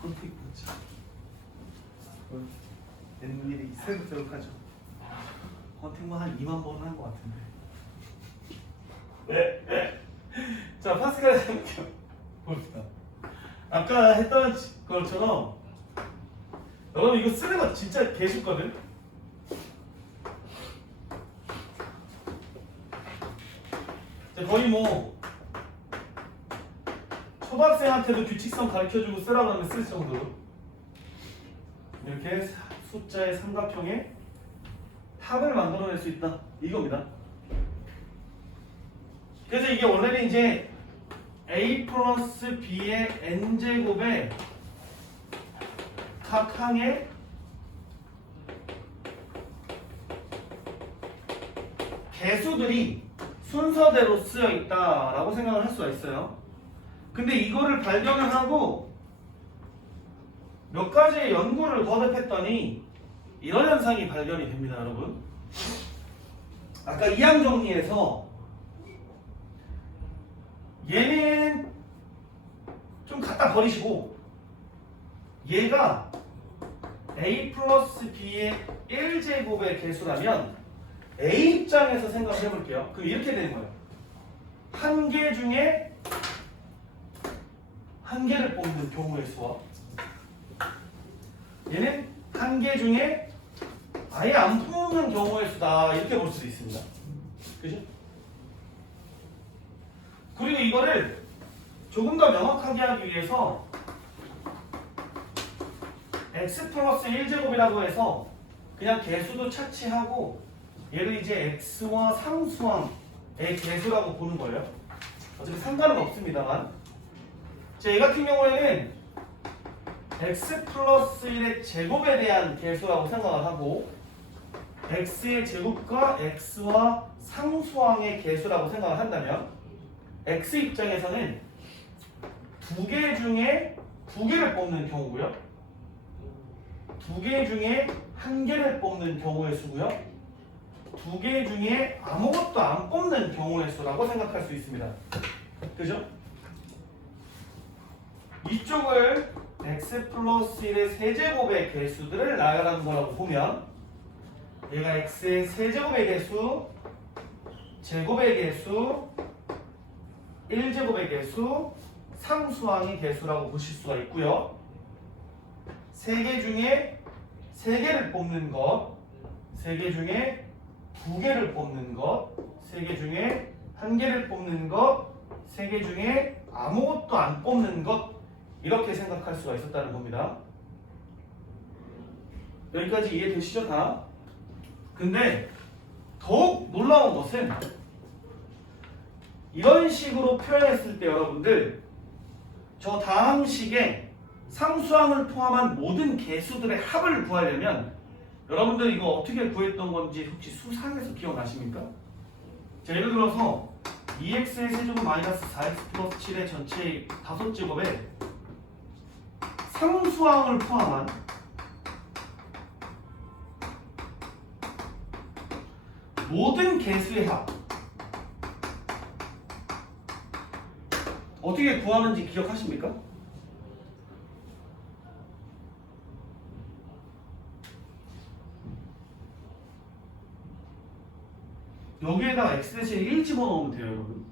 그것도 있겠지. 웬일이 새록새록하죠. 헌팅만 한 2만 번 한 것 같은데. 자, 파스칼의 삼각형 봅시다. 아까 했던 것처럼 여러분 이거 쓰는 거 진짜 개쉽거든. 거의 뭐 초등학생한테도 규칙성 가르쳐주고 쓰라 그러면 쓸 정도로 이렇게 숫자의 삼각형의 합을 만들어낼 수 있다 이겁니다. 그래서 이게 원래는 이제 a 플러스 b의 n제곱의 각 항의 개수들이 순서대로 쓰여 있다라고 생각을 할 수가 있어요. 근데 이거를 발견을 하고 몇 가지의 연구를 거듭했더니 이런 현상이 발견이 됩니다, 여러분. 아까 이항 정리에서 얘는 좀 갖다 버리시고 얘가 a 플러스 b의 1제곱의 개수라면 A 입장에서 생각을 해볼게요. 그럼 이렇게 되는 거예요. 한 개 중에 한 개를 뽑는 경우의 수와 얘는 한 개 중에 아예 안 뽑는 경우의 수다 이렇게 볼 수 있습니다. 그죠? 그리고 이거를 조금 더 명확하게 하기 위해서 x 플러스 1제곱이라고 해서 그냥 개수도 차치하고 얘를 이제 x와 상수항의 개수라고 보는 거예요. 어차피 상관은 없습니다만. 자, 얘 같은 경우에는 x 플러스 1의 제곱에 대한 개수라고 생각을 하고 x의 제곱과 x와 상수항의 개수라고 생각을 한다면 x 입장에서는 두 개 중에 두 개를 뽑는 경우고요. 두 개 중에 한 개를 뽑는 경우의 수고요. 두 개 중에 아무것도 안 뽑는 경우의 수라고 생각할 수 있습니다. 그죠? 이쪽을 x 플러스 1의 세제곱의 개수들을 나열하는 거라고 보면 얘가 x의 세제곱의 개수, 제곱의 개수, 1제곱의 개수, 상수항의 개수라고 보실 수가 있고요. 세 개 중에 세 개를 뽑는 것, 세 개 중에 두 개를 뽑는 것, 세 개 중에 한 개를 뽑는 것, 세 개 중에 아무것도 안 뽑는 것 이렇게 생각할 수가 있었다는 겁니다. 여기까지 이해되시죠 다? 근데 더욱 놀라운 것은 이런 식으로 표현했을 때 여러분들 저 다음 식에 상수항을 포함한 모든 개수들의 합을 구하려면 여러분들 이거 어떻게 구했던 건지 혹시 수상에서 기억나십니까? 자, 예를 들어서 2x의 세제곱 마이너스 4x 플러스 7의 전체 5제곱에 상수항을 포함한 모든 개수의 합 어떻게 구하는지 기억하십니까? 여기에다가 x 대신에 1 집어넣으면 돼요, 여러분.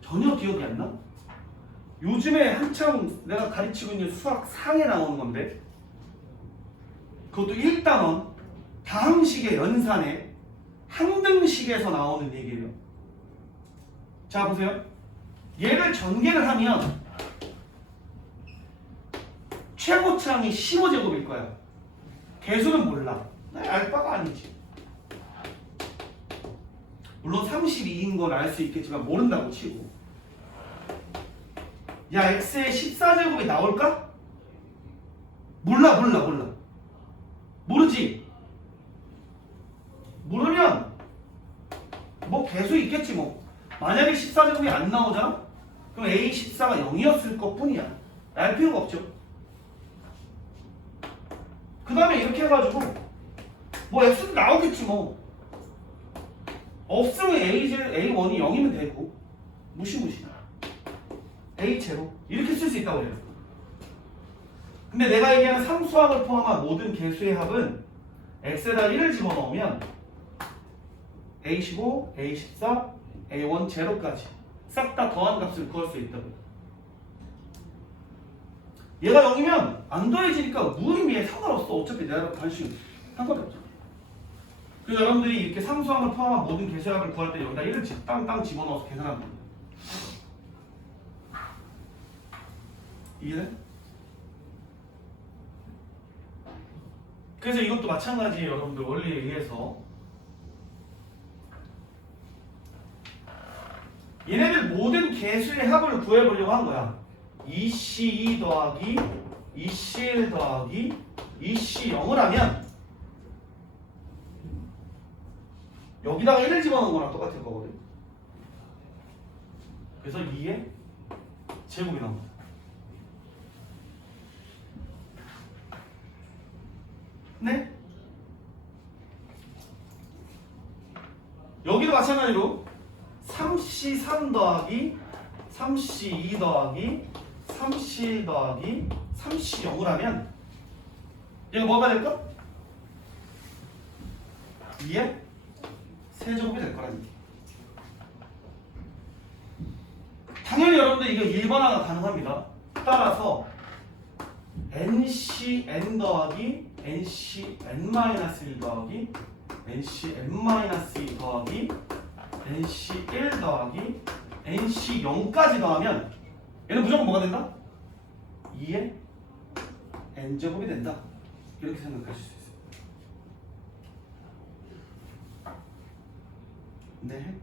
전혀 기억이 안 나? 요즘에 한참 내가 가르치고 있는 수학 상에 나오는 건데 그것도 1단원 다항식의 연산에 항등식에서 나오는 얘기예요. 자, 보세요. 얘를 전개를 하면 최고차항이 15제곱일 거야. 개수는 몰라. 알바가 아니지. 물론 32인 걸 알 수 있겠지만 모른다고 치고. 야, x의 14제곱이 나올까? 몰라. 모르지. 모르면 뭐 개수 있겠지 뭐. 만약에 14제곱이 안 나오잖아? 그럼 a14가 0이었을 것 뿐이야. 알 필요가 없죠. 그 다음에 이렇게 해가지고 뭐 x도 나오겠지 뭐. 없으면 a1이 0이면 되고 무시무시. A제곱 이렇게 쓸 수 있다고 해요. 근데 내가 얘기하는 상수항을 포함한 모든 개수의 합은 x에다 1을 집어넣으면 A15, A14, A1 제로까지 싹 다 더한 값을 구할 수 있다고. 얘가 0이면 안 더해지니까 무의미해. 상관없어. 어차피 내가 관심 상관이 없잖아. 그래서 여러분들이 이렇게 상수항을 포함한 모든 개수의 합을 구할 때 여기다 1을 땅땅 집어넣어서 계산하면 됩니다. 이해돼? 그래서 이것도 마찬가지예요. 여러분들 원리에 의해서 얘네들 모든 개수의 합을 구해보려고 한 거야. 2C2 더하기 2C1 더하기 2C0을 하면 여기다가 1을 집어넣은 거랑 똑같을 거거든. 그래서 2의 제곱이 나옵니다. 네? 여기도 마찬가지로 3C3 더하기 3C2 더하기 3C1 더하기 3C0을 하면 얘가 뭐가 될까? 2의 세제곱이 될 거라는 얘기. 당연히 여러분들 이거 1번화가 가능합니다. 따라서 NCN 더하기 NCN-1 더하기 NCN-2 더하기 NC1 더하기 NC0까지 더하면 얘는 무조건 뭐가 된다? 2의 N제곱이 된다. 이렇게 생각하실 수 있어요. 네.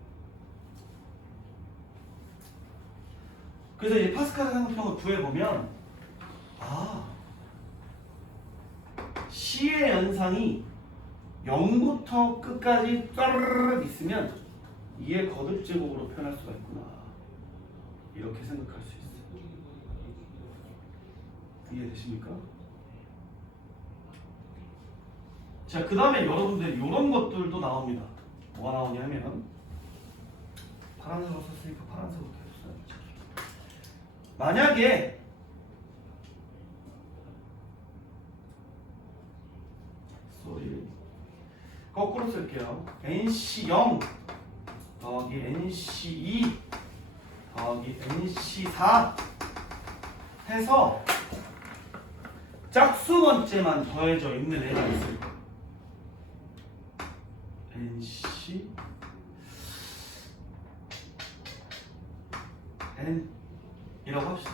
그래서 이 파스칼의 상수평을 구해보면 C의 연상이 0부터 끝까지 따르르 있으면 2의 거듭제곱으로 표현할 수가 있구나. 이렇게 생각할 수 있어요. 이해되십니까? 자, 그 다음에 여러분들 이런 것들도 나옵니다. 뭐가 나오냐면 파란색으로 썼으니까 파란색으로 계속 써야죠. 만약에 거꾸로 쓸게요. NC0 더하기 NC2 더하기 NC4 해서 짝수 번째만 더해져 있는 애가 있어요. NC N 이라고 합시다.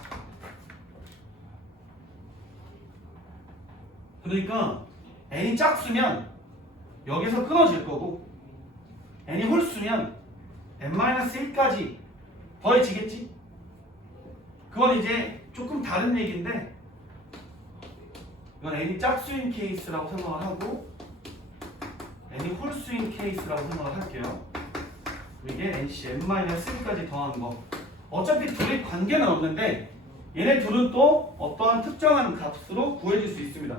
그러니까 N이 짝수면 여기서 끊어질 거고 N이 홀수면 N-1까지 더해지겠지? 그건 이제 조금 다른 얘기인데 이건 N이 짝수인 케이스라고 생각을 하고 N이 홀수인 케이스라고 생각을 할게요. 이게 NC N-1까지 더하는 거. 어차피 둘이 관계는 없는데 얘네 둘은 또 어떠한 특정한 값으로 구해질 수 있습니다.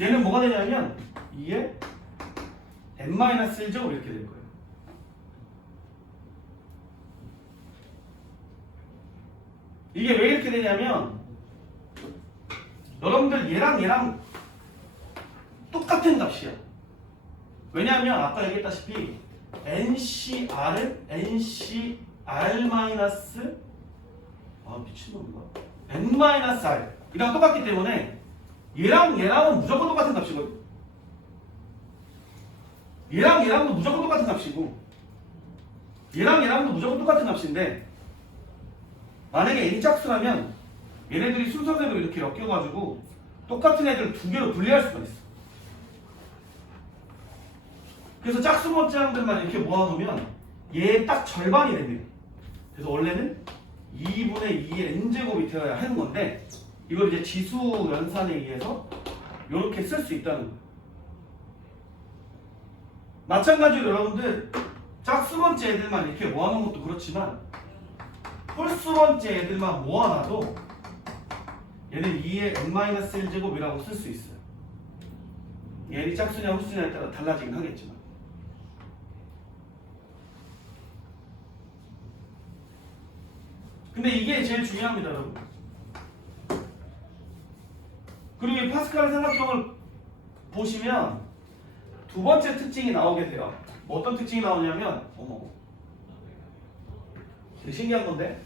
얘는 뭐가 되냐면 2의 N-1제곱 이렇게 될 거예요. 이게 왜 이렇게 되냐면 여러분들 얘랑 똑같은 값이야. 왜냐하면 아까 얘기했다시피 NCR은 NCR- 미친놈인가? N-R 이랑 똑같기 때문에 얘랑은 무조건 똑같은 값이거든. 얘랑도 무조건 똑같은 값이고 얘랑도 무조건 똑같은 값인데 만약에 N이 짝수라면 얘네들이 순서대로 이렇게 엮여가지고 똑같은 애들 두 개로 분리할 수가 있어. 그래서 짝수 번째들만 이렇게 모아놓으면 얘 딱 절반이 됩니다. 그래서 원래는 2분의 2의 n제곱이 되어야 하는 건데 이걸 이제 지수 연산에 의해서 이렇게 쓸 수 있다는 거예요. 마찬가지로 여러분들 짝수 번째 애들만 이렇게 모아놓은 것도 그렇지만 홀수 번째 애들만 모아놔도 얘는 2의 n-1제곱이라고 쓸 수 있어요. 얘는 짝수냐 홀수냐에 따라 달라지긴 하겠지만 근데 이게 제일 중요합니다, 여러분. 그리고 이 파스칼의 삼각형을 보시면 두 번째 특징이 나오게 돼요. 어떤 특징이 나오냐면, 되게 신기한 건데.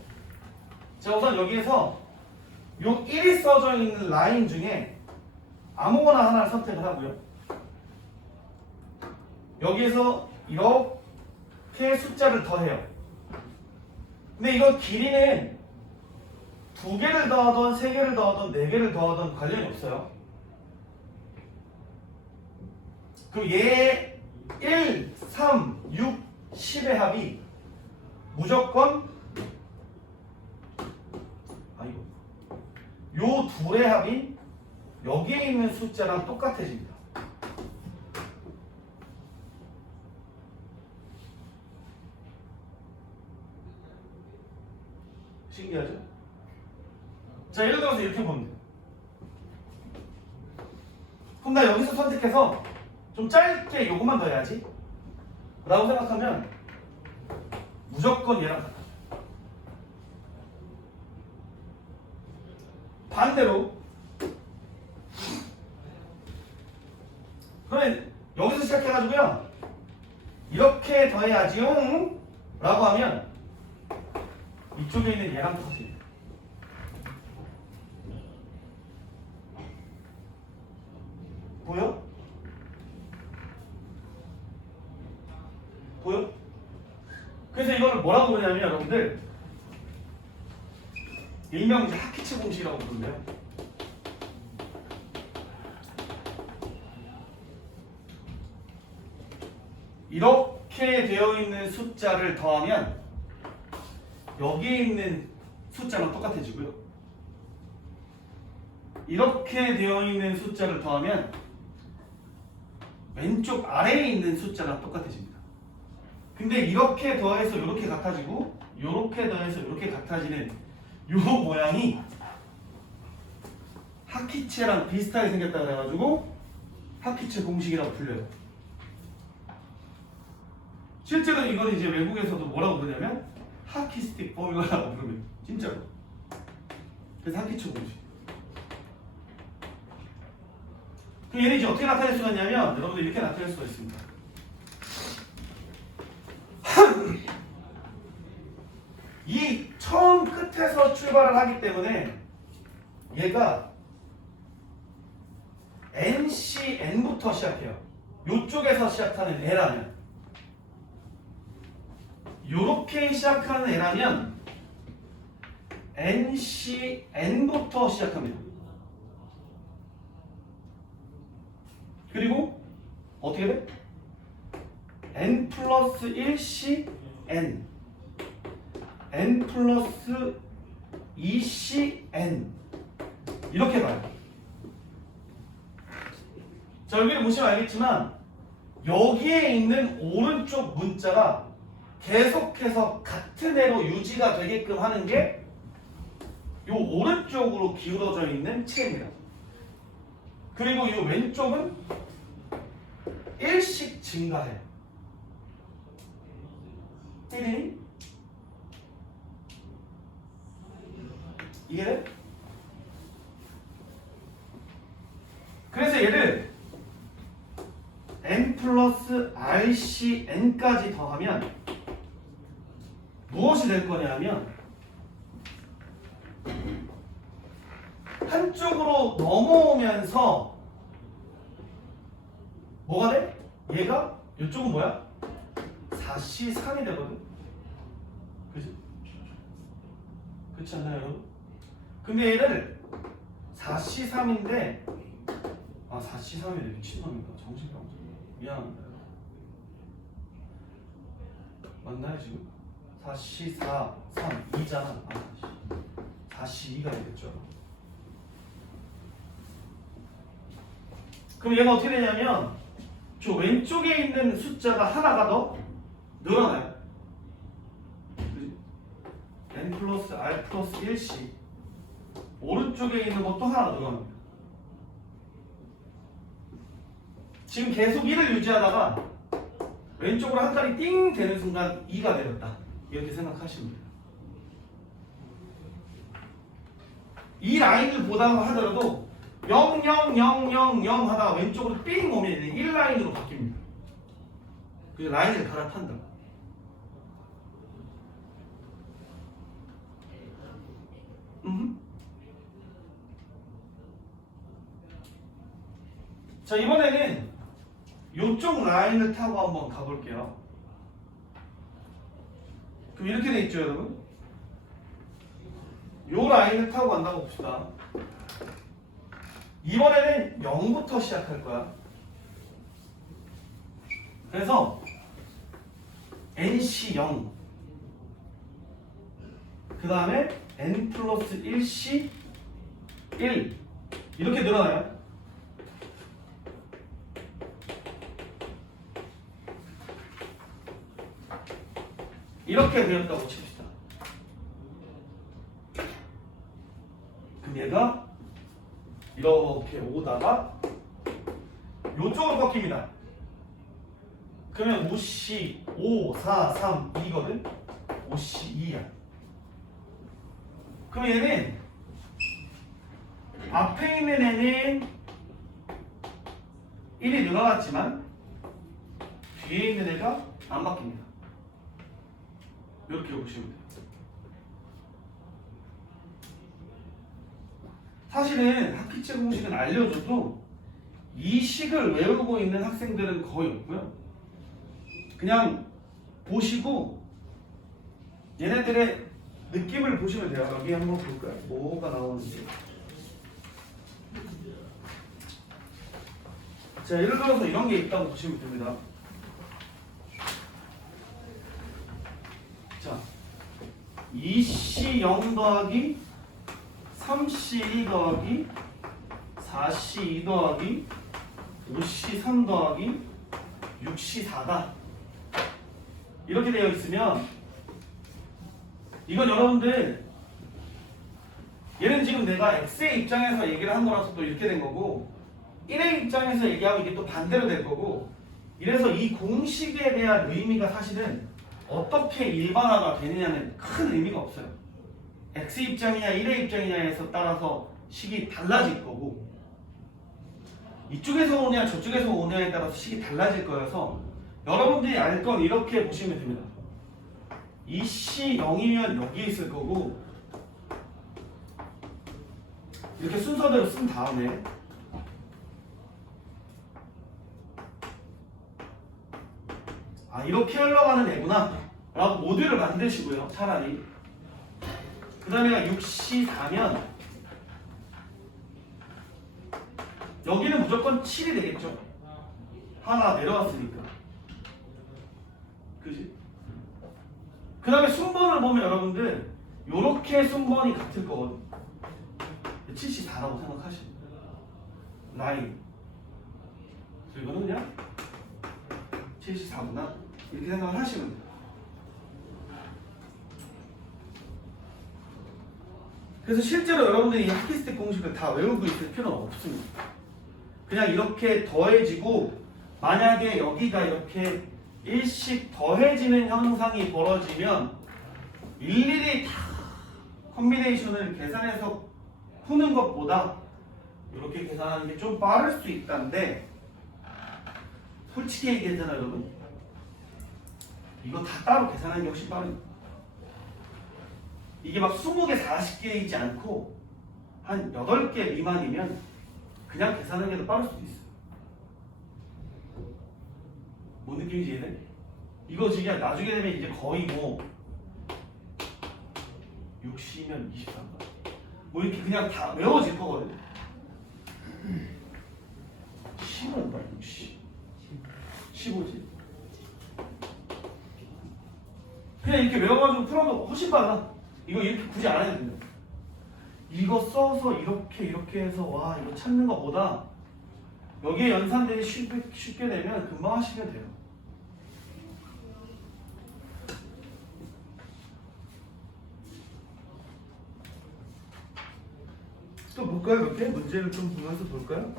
자, 우선 여기에서 요 1이 써져 있는 라인 중에 아무거나 하나를 선택을 하고요. 여기에서 이렇게 숫자를 더해요. 근데 이거 길이는 2개를 더하던 3개를 더하던 4개를 더하던 관련이 없어요. 그럼 얘 1, 3, 6, 10의 합이 무조건 요 둘의 합이 여기에 있는 숫자랑 똑같아집니다. 신기하죠? 자, 예를 들어서 이렇게 보면 돼요. 그럼 나 여기서 선택해서 좀 짧게 요것만 더 해야지 라고 생각하면 무조건 얘랑 같아. 반대로 그러면 여기서 시작해가지고요 이렇게 더해야지요 라고 하면 이쪽에 있는 얘랑 똑같습니다. 보여? 보여? 그래서 이거를 뭐라고 그러냐면 여러분들 일명 이제 하키츠 공식이라고 부르는데요. 이렇게 되어 있는 숫자를 더하면 여기에 있는 숫자랑 똑같아지고요. 이렇게 되어 있는 숫자를 더하면 왼쪽 아래에 있는 숫자랑 똑같아집니다. 근데 이렇게 더해서 이렇게 같아지고 이렇게 더해서 이렇게 같아지는 이 모양이 하키체랑 비슷하게 생겼다 그래가지고 하키체 공식이라고 불려요. 실제로 이건 이제 외국에서도 뭐라고 부르냐면 하키스틱 포뮬라라고 부르면 진짜로. 그래서 하키체 공식. 그럼 얘는 이제 어떻게 나타낼 수가 있냐면 여러분들 이렇게 나타낼 수가 있습니다. 이 처음 끝에서 출발을 하기 때문에 얘가 NC, N부터 시작해요. 요쪽에서 시작하는 애라면 요렇게 시작하는 애라면 NC, N부터 시작합니다. 그리고 어떻게 돼? N 플러스 1C, N N 플러스 2C, N 이렇게 가요. 자, 여기를 보시면 알겠지만 여기에 있는 오른쪽 문자가 계속해서 같은 애로 유지가 되게끔 하는 게 이 오른쪽으로 기울어져 있는 체입니다. 그리고 이 왼쪽은 1씩 증가해요. 띠리니? 이해돼? 그래서 얘를 n 플러스 rc n까지 더하면 무엇이 될 거냐면 한쪽으로 넘어오면서 뭐가 돼? 얘가 이쪽은 뭐야? 4C3이 되거든? 그지? 그렇지 않나요 여러분? 근데 얘를 4C3인데 4C3이래. 미친놈인가? 정신병자. 미안합니다. 맞나요 지금? 4C4, 3, 2잖아. 4C2가 되겠죠. 그럼 얘가 어떻게 되냐면 저 왼쪽에 있는 숫자가 하나가 더 늘어나요. 그치? N 플러스 R 플러스 1C 오른쪽에 있는 것도 하나 늘어납니다. 지금 계속 1을 유지하다가 왼쪽으로 한 칸이 띵 되는 순간 2가 내렸다. 이렇게 생각하시면 돼요. 이 라인을 보다가 하더라도 0, 0, 0, 0, 0 하다가 왼쪽으로 삥 오면 1라인으로 바뀝니다. 그래서 라인을 갈아탄다. 자, 이번에는 이쪽 라인을 타고 한번 가볼게요. 그럼 이렇게 돼 있죠, 여러분? 요 라인을 타고 간다고 봅시다. 이번에는 0부터 시작할 거야. 그래서 nc 0, 그 다음에 n 플러스 1c 1 이렇게 늘어나요. 이렇게 되었다고 칩시다. 그럼 얘가 이렇게 오다가 요쪽으로 꺾입니다. 그러면 5C 5, 4, 3, 2거든? 5C 2야. 그럼 얘는 앞에 있는 애는 1이 늘어났지만 뒤에 있는 애가 안 바뀝니다. 이렇게 보시면 돼요. 사실은 학기제 공식은 알려줘도 이 식을 외우고 있는 학생들은 거의 없고요. 그냥 보시고 얘네들의 느낌을 보시면 돼요. 여기 한번 볼까요? 뭐가 나오는지. 자, 예를 들어서 이런 게 있다고 보시면 됩니다. 자, 2C0 더하기 3C2 더하기 4C2 더하기 5C3 더하기 6C4다. 이렇게 되어 있으면 이건 여러분들 얘는 지금 내가 X의 입장에서 얘기를 한 거라서 또 이렇게 된 거고 1의 입장에서 얘기하면 이게 또 반대로 될 거고 이래서 이 공식에 대한 의미가 사실은 어떻게 일반화가 되느냐는 큰 의미가 없어요. X 입장이냐 1의 입장이냐에서 따라서 식이 달라질 거고 이쪽에서 오냐 저쪽에서 오냐에 따라서 식이 달라질 거여서 여러분들이 알 건 이렇게 보시면 됩니다. 이 C 0이면 여기에 있을 거고 이렇게 순서대로 쓴 다음에 아 이렇게 흘러가는 애구나 라고 모듈을 만드시고요. 차라리 그 다음에 6C4면 여기는 무조건 7이 되겠죠. 하나 내려왔으니까. 그지? 그 다음에 순번을 보면 여러분들 요렇게 순번이 같을 거거든. 74라고 생각하시면 라인 그리고 이거는 그냥 74구나 이렇게 생각을 하시면 돼요. 그래서 실제로 여러분들이 이 학기스틱 공식을 다 외우고 있을 필요는 없습니다. 그냥 이렇게 더해지고 만약에 여기가 이렇게 일씩 더해지는 현상이 벌어지면 일일이 다 콤비네이션을 계산해서 푸는 것보다 이렇게 계산하는 게 좀 빠를 수 있다는데 솔직히 얘기했잖아요 여러분. 이거 다 따로 계산하는 게 훨씬 빠릅니다. 이게 막 20개, 40개이지 않고 한 8개 미만이면 그냥 계산하는 게 더 빠를 수도 있어요. 뭔 느낌인지 이해돼? 이거 지금 나중에 되면 이제 거의 뭐 60이면 23가 뭐 이렇게 그냥 다 외워질 거거든. 10은 봐, 60 15지. 그냥 이렇게 외워가지고 풀어도 훨씬 빨라. 이거 이렇게 굳이 안 해도 된다. 이거 써서 이렇게 해서 와 이거 찾는 것보다 여기에 연산들이 쉽게 되면 금방 하시면 돼요. 또 볼까요? 몇 개? 문제를 좀 보면서 볼까요?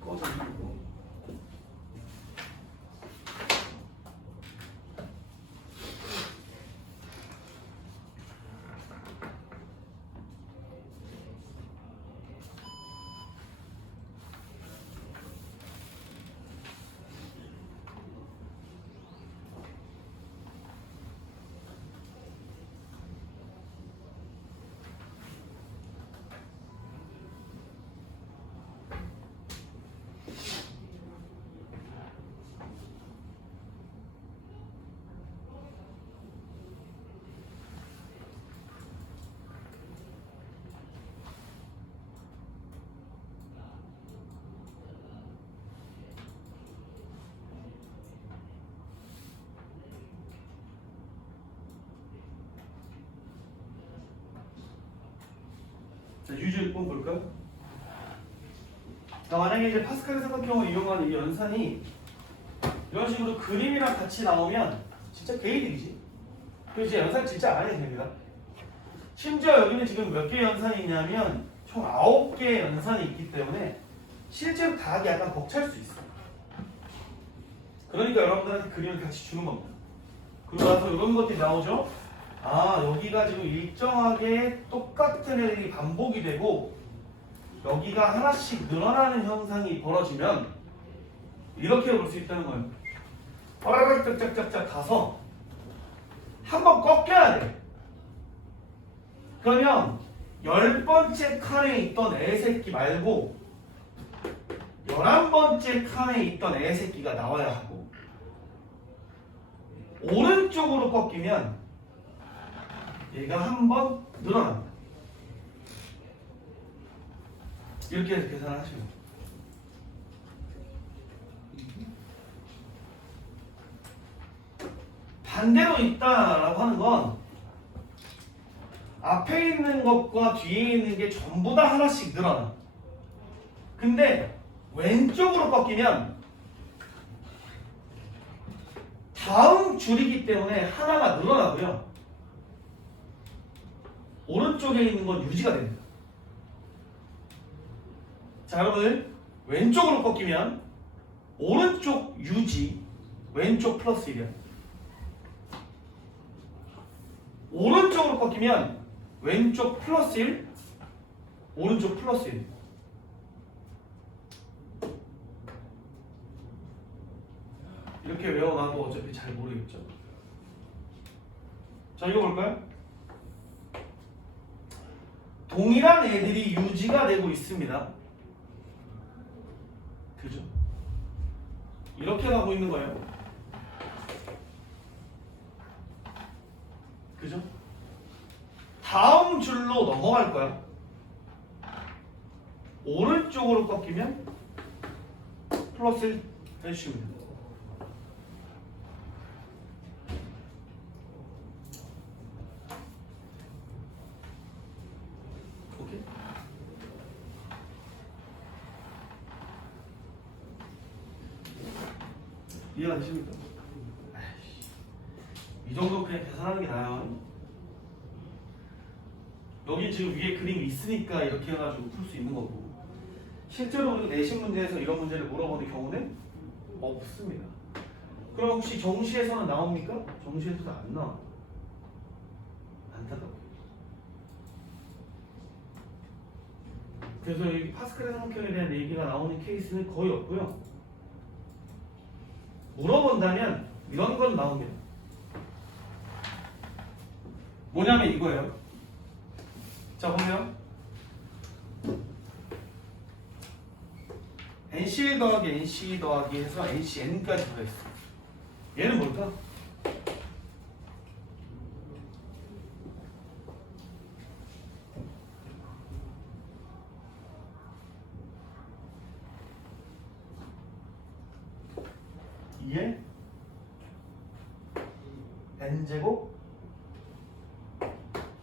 꺼져주고 자, 유주 한번 볼까요? 자, 만약에 이제 파스칼의 삼각형을 이용한 이 연산이 이런 식으로 그림이랑 같이 나오면 진짜 개이득이지. 그리고 이제 연산 진짜 안 해도 됩니다. 심지어 여기는 지금 몇 개의 연산이 있냐면 총 9개의 연산이 있기 때문에 실제로 다 하기 약간 벅찰 수 있어요. 그러니까 여러분들한테 그림을 같이 주는 겁니다. 그러고 나서 이런 것들이 나오죠. 아, 여기가 지금 일정하게 똑같은 애들이 반복이 되고 여기가 하나씩 늘어나는 현상이 벌어지면 이렇게 볼 수 있다는 거예요. 빠라락 짝짝짝짝 가서 한번 꺾여야 돼. 그러면 10번째 칸에 있던 애 새끼 말고 11번째 칸에 있던 애 새끼가 나와야 하고 오른쪽으로 꺾이면 얘가 한 번 늘어납니다. 이렇게 해서 계산을 하시면 돼요. 반대로 있다라고 하는 건 앞에 있는 것과 뒤에 있는 게 전부 다 하나씩 늘어나. 근데 왼쪽으로 꺾이면 다음 줄이기 때문에 하나가 늘어나고요. 오른쪽에 있는 건 유지가 됩니다. 자, 여러분들 왼쪽으로 꺾이면 오른쪽 유지, 왼쪽 플러스 1이야. 오른쪽으로 꺾이면 왼쪽 플러스 1, 오른쪽 플러스 1. 이렇게 외워놔도 어차피 잘 모르겠죠. 자, 이거 볼까요? 동일한 애들이 유지가 되고 있습니다. 그죠? 이렇게 가고 있는 거예요. 그죠? 다음 줄로 넘어갈 거야. 오른쪽으로 꺾이면 플러스 1 해주시면 됩니다. 오케이? 이해가 되십니까? 이 정도 그냥 계산하는 게 나아요. 여기 지금 위에 그림이 있으니까 이렇게 해가지고 풀 수 있는 거고 실제로 우리가 내신 문제에서 이런 문제를 물어보는 경우는 없습니다. 그럼 혹시 정시에서는 나옵니까? 정시에서는 안 나와. 안타깝고. 그래서 여기 파스칼의 삼각형에 대한 얘기가 나오는 케이스는 거의 없고요. 물어본다면 이런 건 나옵니다. 뭐냐면 이거예요. 자, 보세요. NC1 더하기 NC 더하기 해서 NCN까지 들어있어. 얘는 뭘까? 이에 N제곱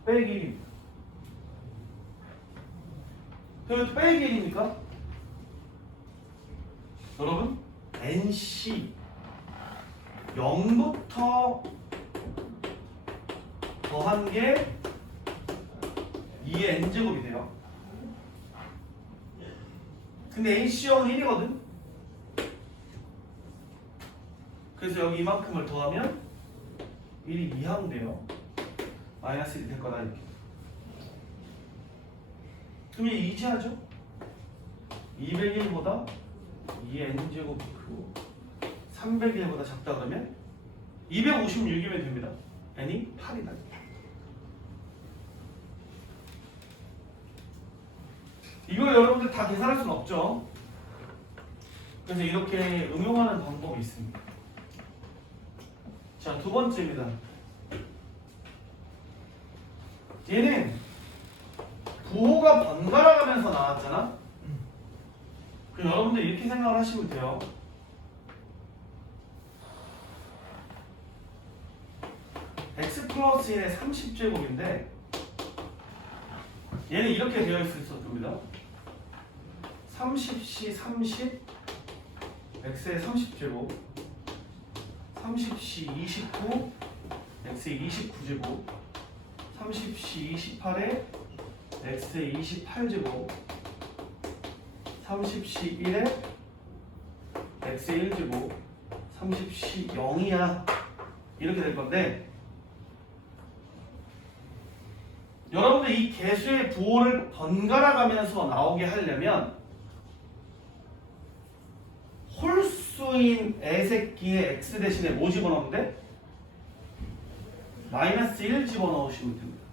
빼기 1입니다. 그럼 빼기 1이니까 여러분 NC 0부터 더한 게 2의 N제곱이 돼요. 근데 NC0은 1이거든. 그래서 여기 이만큼을 더하면 1이 2항 돼요. 마이너스 1이 될 거다 이렇게. 그럼 이제 이지하죠? 201보다 2의 n제곱이 크고 301보다 작다 그러면 256이면 됩니다. n이 8이다. 이거 여러분들 다 계산할 수는 없죠. 그래서 이렇게 응용하는 방법이 있습니다. 자, 두 번째입니다. 얘는 부호가 번갈아 가면서 나왔잖아. 그럼 여러분들 이렇게 생각을 하시면 돼요. x 플러스 1의 30제곱인데 얘는 이렇게 되어 있을 겁니다. 30C 30 x의 30제곱 30C 29 x의 29제곱 30C 28에 x의 28제곱 30C 1에 x의 1제곱 30C 0이야 이렇게 될 건데 여러분들 이 개수의 부호를 번갈아 가면서 나오게 하려면 홀수인 애새끼의 x 대신에 뭐 집어넣으면 돼? 마이너스 1 집어넣으시면 됩니다.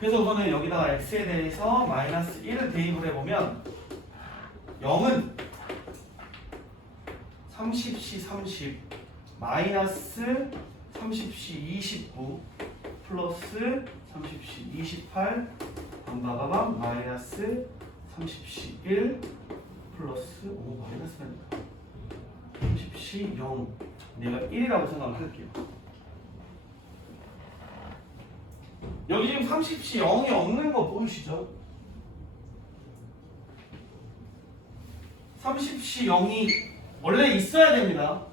그래서 우선은 여기다가 x에 대해서 마이너스 1을 대입을 해보면 0은 30C 30 마이너스 30C 29 플러스 30C 28 반바가방 마이너스 30C 1 플러스 마이너스라니까 30C 0 내가 1이라고 생각을 할게요. 여기 지금 30C 0이 없는 거 보이시죠? 30C 0이 원래 있어야 됩니다.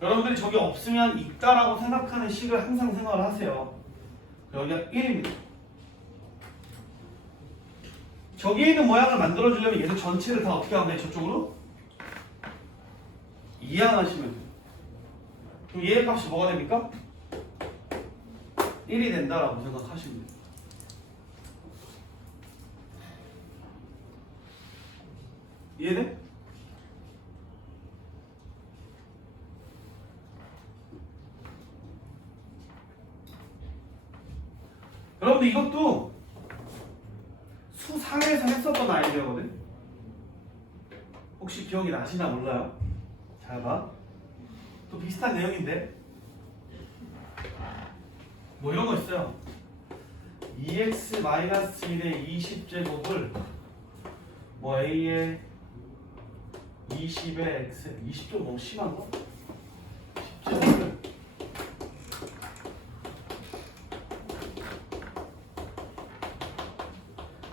여러분들이 저게 없으면 있다라고 생각하는 식을 항상 생각을 하세요. 여기가 1입니다. 저기에 있는 모양을 만들어주려면 얘들 전체를 다 어떻게 하면 돼? 저쪽으로 이항하시면 돼요. 그럼 얘의 값이 뭐가 됩니까? 1이 된다라고 생각하시면 돼요. 이해돼? 여러분들 이것도 수상에서 했었던 아이디어거든. 혹시 기억이 나시나 몰라요? 잘 봐. 또 비슷한 내용인데 뭐 이런 거 있어요. 2x-1의 20제곱을 뭐 a의 20의 x 20좀 너무 심한 거? 10제곱을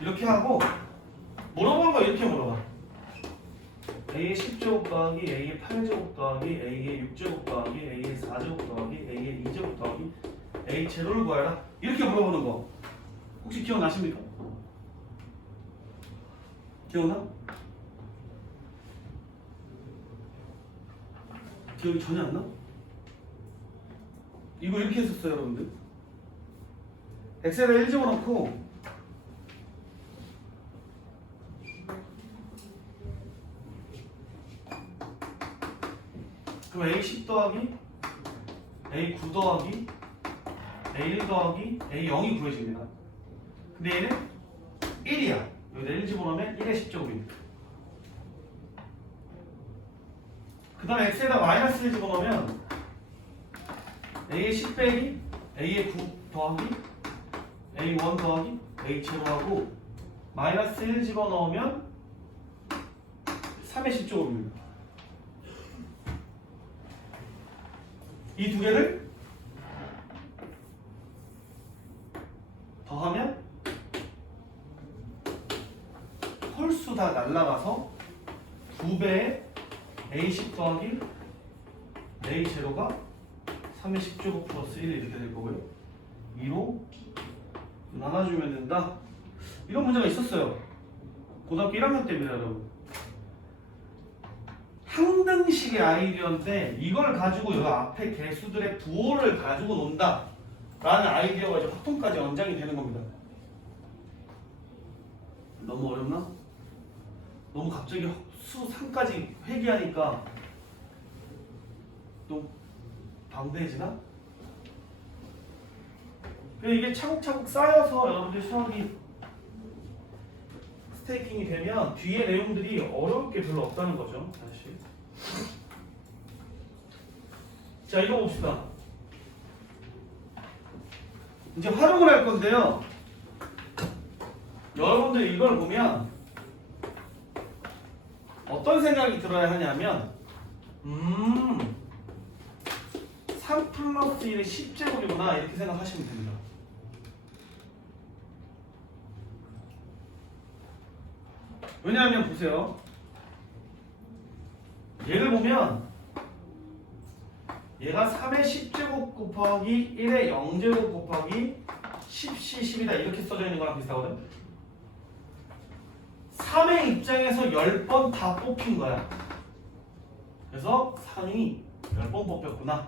이렇게 하고 물어보는 거 이렇게 물어봐. a의 10제곱 더하기 a의 8제곱 더하기 a의 6제곱 더하기 a의 4제곱 더하기 a의 2제곱 더하기 a 제로를 구하라. 이렇게 물어보는 거 혹시 기억나십니까? 기억나? 기억이 전혀 안 나? 이거 이렇게 했었어요 여러분들. 엑셀에 1 집어넣고 그럼 A10 더하기 A9 더하기 A1 더하기 A0이 구해집니다. 근데 얘는 1이야. 여기다 1 집어넣으면 1의 10제곱입니다. 그 다음에 X에다 마이너스 1 집어넣으면 A의 10 빼기 A의 9 더하기 A1 더하기 A0하고 마이너스 1 집어넣으면 3의 10제곱입니다. 이 두 개를 더하면 홀수 다 날라가서 2배의 A10 더하기 A0가 3의 10제곱 플러스 1 이렇게 될 거고요. 2로 나눠주면 된다. 이런 문제가 있었어요. 고등학교 1학년 때입니다, 여러분. 항등식의 아이디어인데 이걸 가지고 이 앞에 개수들의 부호를 가지고 논다 라는 아이디어가 이제 확통까지 연장이 되는 겁니다. 너무 어렵나? 너무 갑자기 수 3까지 회귀하니까 또 방대해지나? 이게 차곡차곡 쌓여서 여러분들 수학이 스테이킹이 되면 뒤에 내용들이 어려울 게 별로 없다는 거죠. 사실. 자, 이거 봅시다. 이제 활용을 할 건데요. 여러분들 이걸 보면 어떤 생각이 들어야 하냐면 3 플러스 1의 10제곱이구나 이렇게 생각하시면 됩니다. 왜냐하면 보세요. 얘를 보면 얘가 3의 10제곱 곱하기 1의 0제곱 곱하기 10c 10이다 이렇게 써져 있는 거랑 비슷하거든. 3의 입장에서 10번 다 뽑힌 거야. 그래서 3이 10번 뽑혔구나.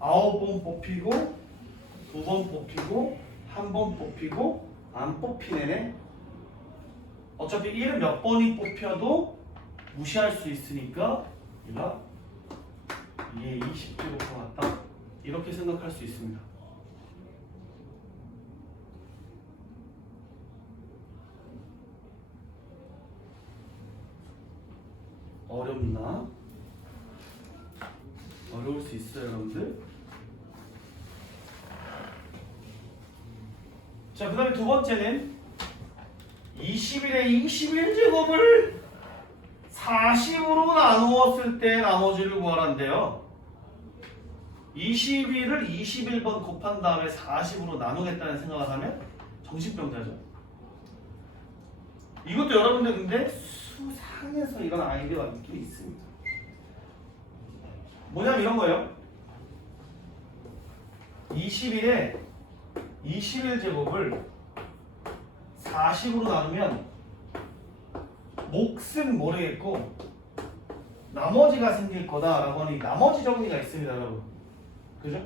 9번 뽑히고 2번 뽑히고 1번 뽑히고 안 뽑히네. 어차피 1은 몇 번이 뽑혀도 무시할 수 있으니까 얘가 이게 20제곱과 같다 이렇게 생각할 수 있습니다. 어렵나? 어려울 수 있어요 여러분들. 자, 그 다음에 두 번째는 21의 21제곱을 40으로 나누었을 때 나머지를 구하란대요. 21을 21번 곱한 다음에 40으로 나누겠다는 생각을 하면 정신병자죠. 이것도 여러분들 근데 수상에서 이런 아이디어가 있긴 있습니다. 뭐냐면 이런 거예요. 21에 21제곱을 40으로 나누면 몫은 모르겠고 나머지가 생길 거다라고 하는 이 나머지 정리가 있습니다 여러분. 그죠?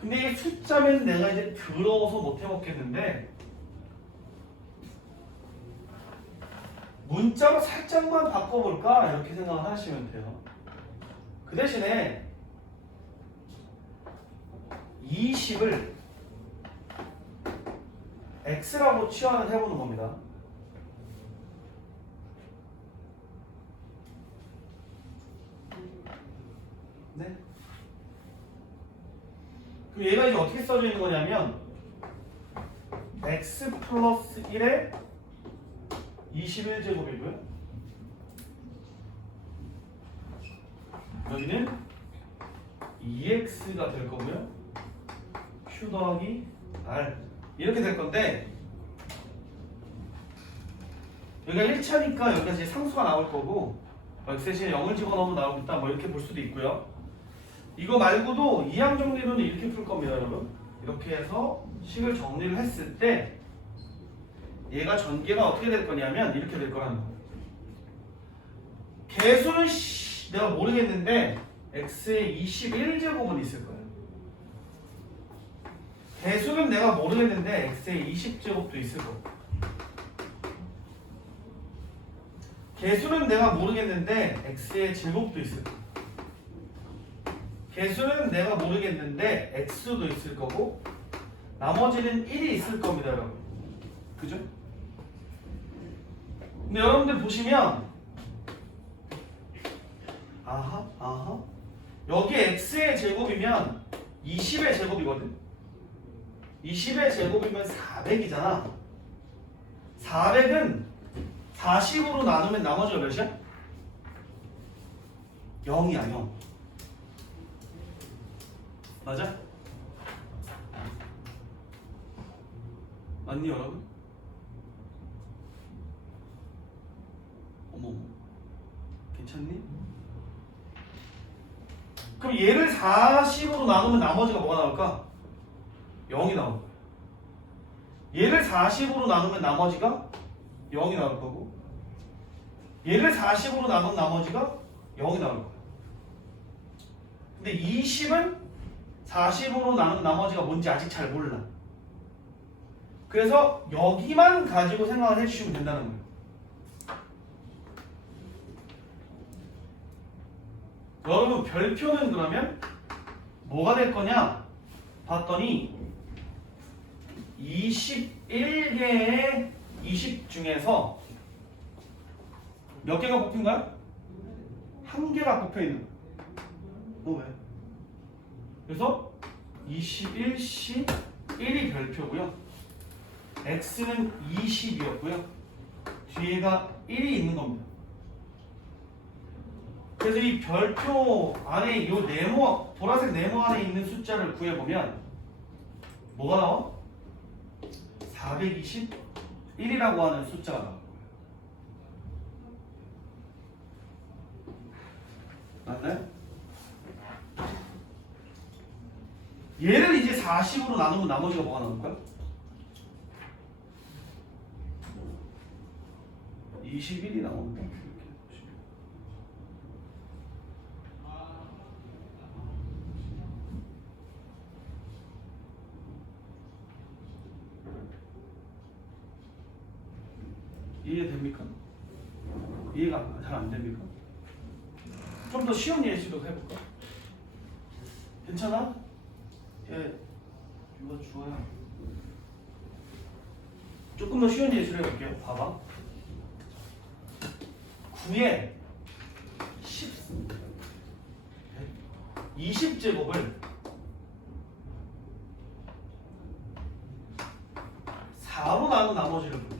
근데 이게 숫자면 내가 이제 더러워서 못 해먹겠는데 문자로 살짝만 바꿔볼까 이렇게 생각을 하시면 돼요. 그 대신에 20을 x라고 치환을 해보는 겁니다. 네. 그럼 얘가 이제 어떻게 써져 있는 거냐면 x 플러스 1에 21제곱이고요. 여기는 2x가 될 거고요. q 더하기 r 이렇게 될 건데 여기가 1차니까 여기가 이제 상수가 나올 거고 x 대신에 0을 집어넣으면 나오겠다 뭐 이렇게 볼 수도 있고요. 이거 말고도 이항 정리로는 이렇게 풀 겁니다 여러분. 이렇게 해서 식을 정리를 했을 때 얘가 전개가 어떻게 될 거냐면 이렇게 될 거라는 거예요. 개수는 내가 모르겠는데 x의 21제곱은 있을 거예요. 개수는 내가 모르겠는데 x의 20제곱도 있을 거고 개수는 내가 모르겠는데 x의 제곱도 있을 거고 개수는 내가 모르겠는데 x도 있을 거고 나머지는 1이 있을 겁니다 여러분. 그죠? 근데 여러분들 보시면 아하 여기 x의 제곱이면 20의 제곱이거든. 20의 제곱이면 400이잖아. 400은 40으로 나누면 나머지가 몇이야? 0이야 0. 맞아? 맞니 여러분? 어머 괜찮니? 그럼 얘를 40으로 나누면 나머지가 뭐가 나올까? 0이 나올 거야. 얘를 40으로 나누면 나머지가 0이 나올 거고 얘를 40으로 나누면 나머지가 0이 나올 거야. 근데 20은 40으로 나눈 나머지가 뭔지 아직 잘 몰라. 그래서 여기만 가지고 생각을 해주시면 된다는 거예요. 여러분 별표는 그러면 뭐가 될 거냐 봤더니 21개의 20 중에서 몇 개가 뽑힌 거야? 한 개가 뽑혀 있는 거야. 왜? 그래서 21C 1이 별표고요. X는 20이었고요. 뒤에가 1이 있는 겁니다. 그래서 이 별표 안에 이 네모 보라색 네모 안에 있는 숫자를 구해보면 뭐가 나와? 420 1이라고 하는 숫자가 나올 거예요. 맞나요? 얘를 이제 40으로 나누면 나머지가 뭐가 나올까요? 21이 나옵니다. 이해됩니까? 이해가 잘 안 됩니까? 좀 더 쉬운 예시로 해볼까? 괜찮아? 예, 이거 좋아요. 조금 더 쉬운 예시로 해볼게요. 봐봐. 9에 20제곱을 4로 나눈 나머지를 볼게요.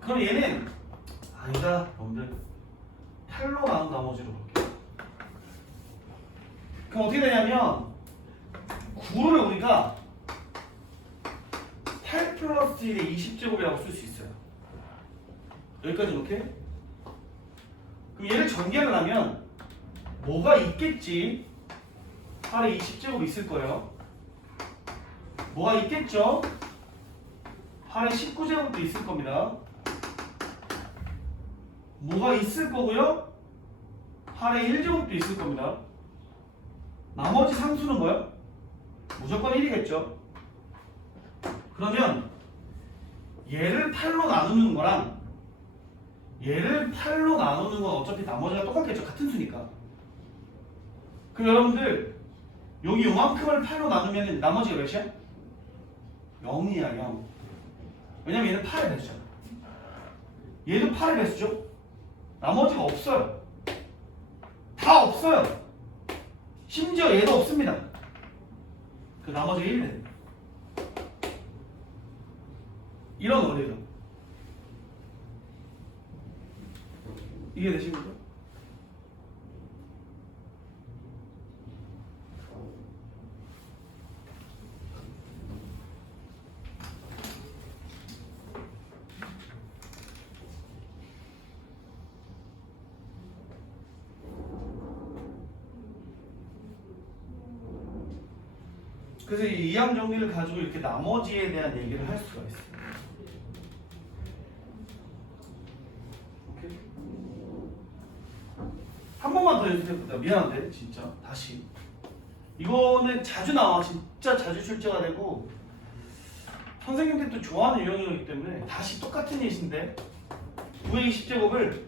그럼 얘는 아니다, 여러분들 8로 나눈 나머지로 볼게요. 그럼 어떻게 되냐면 9를 우리가 8 플러스 1의 20제곱이라고 쓸 수 있어요. 여기까지 이렇게. 그럼 얘를 전개를 하면 뭐가 있겠지? 8에 20제곱 있을 거예요. 뭐가 있겠죠? 8에 19제곱도 있을 겁니다. 뭐가 있을 거고요? 8에 1제곱도 있을 겁니다. 나머지 상수는 뭐야? 무조건 1이겠죠. 그러면 얘를 8로 나누는 거랑 얘를 8로 나누는 건 어차피 나머지가 똑같겠죠. 같은 수니까. 그럼 여러분들 여기 요만큼을 8로 나누면 나머지가 몇이야? 0이야, 0. 왜냐면 얘는 8의 배수잖아. 얘도 8의 배수죠? 나머지가 없어요. 다 없어요. 심지어 얘도 없습니다. 그 나머지가 1이 이런 원리죠. 이해되십니까? 그래서 이 이항 정리를 가지고 이렇게 나머지에 대한 얘기를 할 수가 있어요. 오케이? 한 번만 더 연습해보자. 미안한데 진짜 다시. 이거는 자주 나와. 진짜 자주 출제가 되고 선생님들도 좋아하는 유형이기 때문에 다시 똑같은 예시인데 9의 20제곱을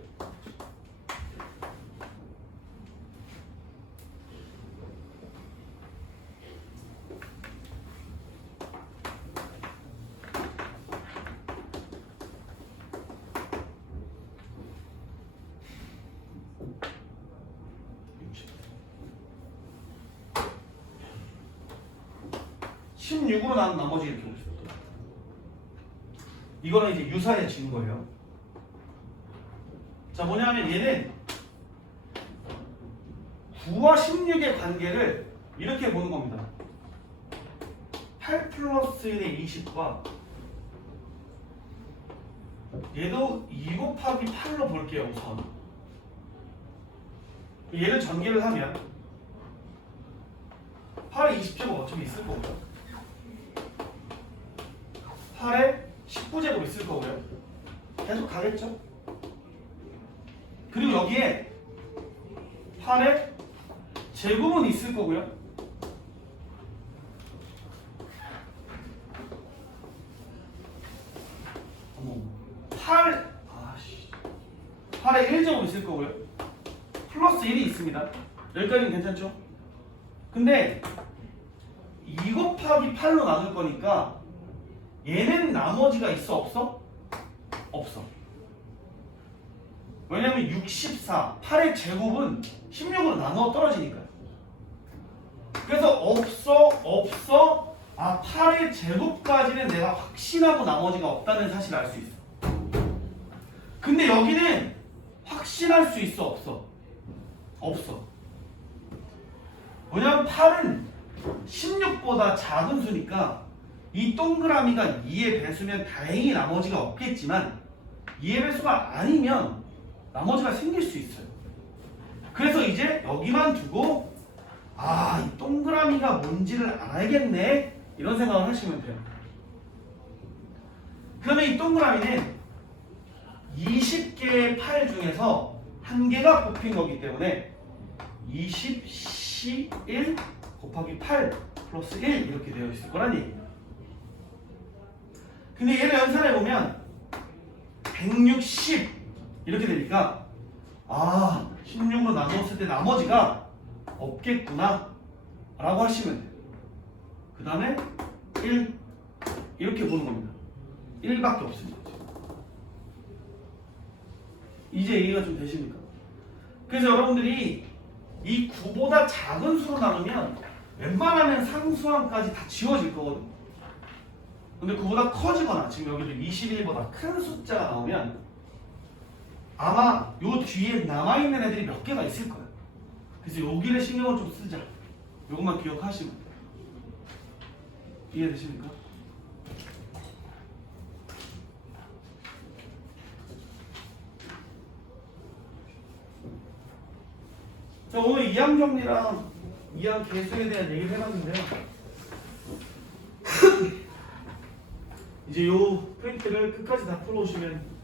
(16) 으로 나눈 나머지 이렇게 보시면 이거는 이제 유사해지는 거예요. 자, 뭐냐면 얘는 9와 16의 관계를 이렇게 보는 겁니다. 8 플러스 1의 20과 얘도 2 곱하기 8로 볼게요. 우선 얘를 전개를 하면 8에 20제곱 어차피 있을 거고요. 8에 19제곱 있을 거고요. 계속 가겠죠? 그리고 여기에 8에 제곱은 있을 거고요. 어머, 8에 1제곱 있을 거고요. 플러스 1이 있습니다. 여기까지는 괜찮죠? 근데 2 곱하기 8로 나눌 거니까 얘는 나머지가 있어? 없어? 없어. 왜냐면 64, 8의 제곱은 16으로 나누어 떨어지니까요. 그래서 없어. 아, 8의 제곱까지는 내가 확신하고 나머지가 없다는 사실을 알 수 있어. 근데 여기는 확신할 수 있어? 없어? 없어. 왜냐면 8은 16보다 작은 수니까 이 동그라미가 2의 배수면 다행히 나머지가 없겠지만 2의 배수가 아니면 나머지가 생길 수 있어요. 그래서 이제 여기만 두고 아, 이 동그라미가 뭔지를 알겠네 이런 생각을 하시면 돼요. 그러면 이 동그라미는 20개의 8 중에서 한 개가 뽑힌 거기 때문에 20C1 곱하기 8 플러스 1 이렇게 되어 있을 거란 얘기예요. 근데 얘를 연산해보면 160 이렇게 되니까 아 16으로 나누었을 때 나머지가 없겠구나 라고 하시면 돼요. 그 다음에 1 이렇게 보는 겁니다. 1밖에 없습니다. 이제 이해가 좀 되십니까? 그래서 여러분들이 이 9보다 작은 수로 나누면 웬만하면 상수항까지 다 지워질 거거든요. 근데 9보다 커지거나 지금 여기도 21보다 큰 숫자가 나오면 아마 요 뒤에 남아있는 애들이 몇 개가 있을 거예요. 그래서 여기를 신경을 좀 쓰자. 요것만 기억하시고 이해되십니까? 자, 오늘 이항 정리랑 이항 개수에 대한 얘기를 해봤는데요. 이제 요 프린트를 끝까지 다 풀어오시면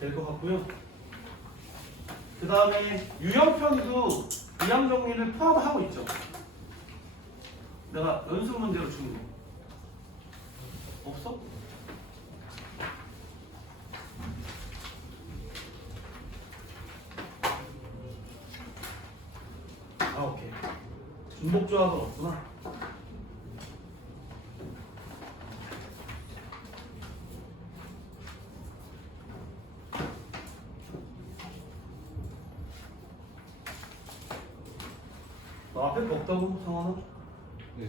될 것 같고요. 그 다음에 유형편도 이항 정리를 포함하고 있죠. 내가 연습 문제로 준 거 없어? 아, 오케이. 중복 조합은 없구나. 너 앞에 거 없다고 상황은? 네.